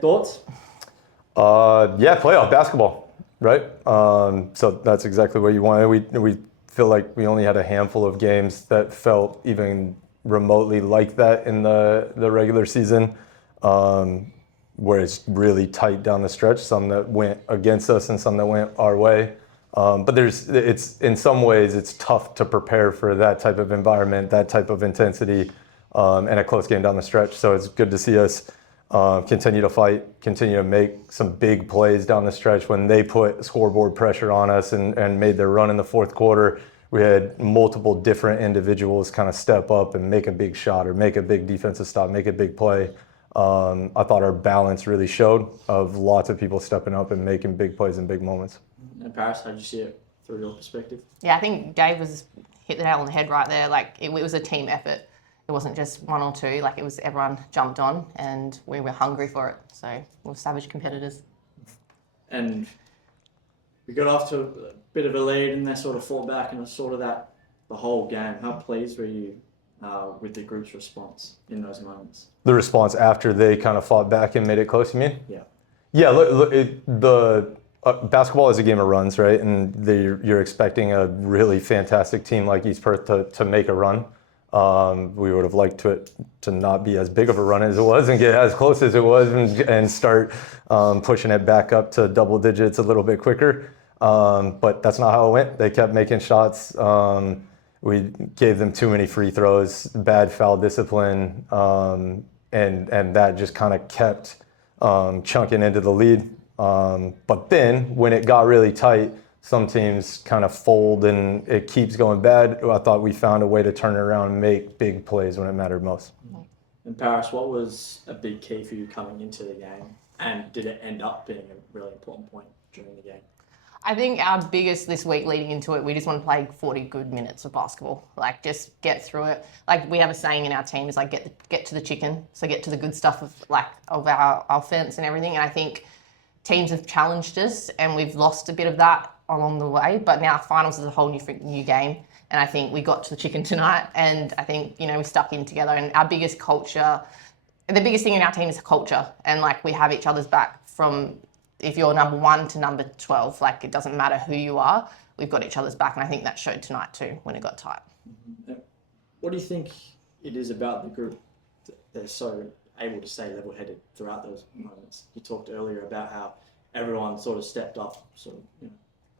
Thoughts? Playoff basketball, right? So that's exactly what you wanted. We feel like we only had a handful of games that felt even remotely like that in the regular season, where it's really tight down the stretch. Some that went against us and some that went our way. But it's in some ways it's tough to prepare for that type of environment, that type of intensity, and a close game down the stretch. So it's good to see us continue to fight, continue to make some big plays down the stretch. When they put scoreboard pressure on us and made their run in the fourth quarter, we had multiple different individuals kind of step up and make a big shot or make a big defensive stop, make a big play. I thought our balance really showed of lots of people stepping up and making big plays in big moments. And Paris, how did you see it through your perspective? Yeah, I think Dave hit the nail on the head right there. Like it was a team effort. It wasn't just one or two. Like it was everyone jumped on, and we were hungry for it. So we're savage competitors. And we got off to a bit of a lead, and they sort of fought back, and it was sort of that the whole game. How pleased were you with the group's response in those moments? The response after they kind of fought back and made it close, you mean? Yeah. Yeah, look, basketball is a game of runs, right? And you're expecting a really fantastic team like East Perth to make a run. We would have liked to not be as big of a run as it was and get as close as it was and start pushing it back up to double digits a little bit quicker. But that's not how it went. They kept making shots. We gave them too many free throws, bad foul discipline, and that just kind of kept chunking into the lead. But then when it got really tight, some teams kind of fold and it keeps going bad. I thought we found a way to turn it around and make big plays when it mattered most. And Paris, what was a big key for you coming into the game? And did it end up being a really important point during the game? I think our biggest this week leading into it, we just want to play 40 good minutes of basketball. Like, just get through it. Like, we have a saying in our team is like, get to the chicken. So get to the good stuff of our offense and everything. And I think teams have challenged us and we've lost a bit of that along the way. But now finals is a whole new game. And I think we got to the chicken tonight. And I think, we stuck in together. And our biggest culture, the biggest thing in our team is culture. And like, we have each other's back from, if you're number 1 to number 12, like it doesn't matter who you are, we've got each other's back. And I think that showed tonight too, when it got tight. What do you think it is about the group that they're so able to stay level-headed throughout those moments? You talked earlier about how everyone sort of stepped up. Can you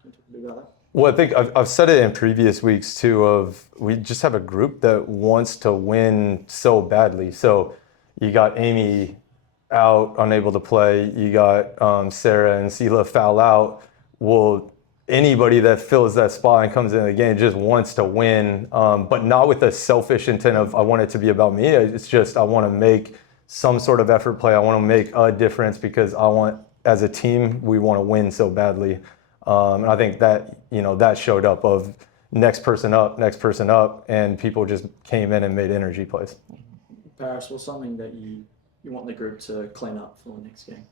talk a bit about that? Well, I think I've said it in previous weeks too, of we just have a group that wants to win so badly. So you got Amy out, unable to play. You got Sarah and Sela foul out. Well, anybody that fills that spot and comes in the game just wants to win, but not with a selfish intent of I want it to be about me. It's just I want to make some sort of effort play. I want to make a difference because I want, as a team, we want to win so badly. And I think that that showed up of next person up, and people just came in and made energy plays. Paris, what's something that you want the group to clean up for the next game?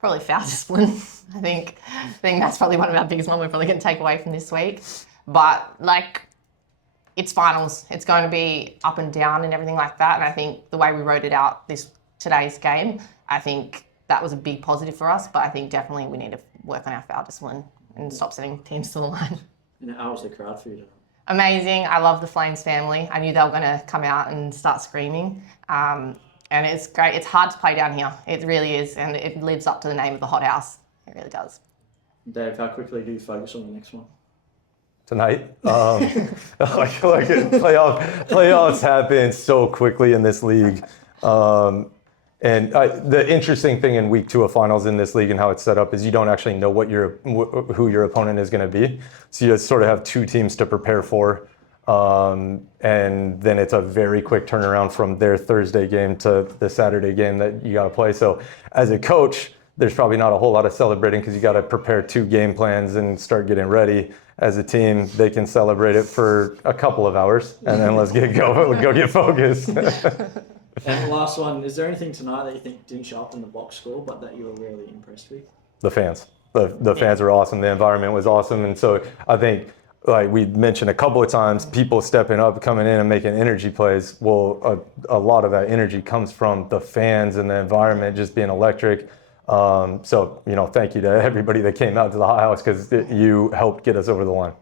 Probably foul discipline. I think that's probably one of our biggest ones we're probably going to take away from this week. But like, it's finals. It's going to be up and down and everything like that. And I think the way we wrote it out today's game, I think that was a big positive for us. But I think definitely we need to work on our foul discipline and stop sending teams to the line. And how was the crowd for you tonight? Amazing. I love the Flames family. I knew they were going to come out and start screaming. And it's great. It's hard to play down here. It really is. And it lives up to the name of the hothouse. It really does. Dave, how quickly do you focus on the next one? Tonight, playoffs happen so quickly in this league. And the interesting thing in week 2 of finals in this league and how it's set up is you don't actually know who your opponent is going to be. So you sort of have 2 teams to prepare for. And then it's a very quick turnaround from their Thursday game to the Saturday game that you got to play. So as a coach, there's probably not a whole lot of celebrating because you got to prepare 2 game plans and start getting ready. As a team, they can celebrate it for a couple of hours and then let's go get focused. And the last one, is there anything tonight that you think didn't show up in the box score but that you were really impressed with? The fans. The fans are awesome. The environment was awesome. And so I think like we mentioned a couple of times, people stepping up, coming in and making energy plays. Well, a lot of that energy comes from the fans and the environment just being electric. So, thank you to everybody that came out to the High House because you helped get us over the line.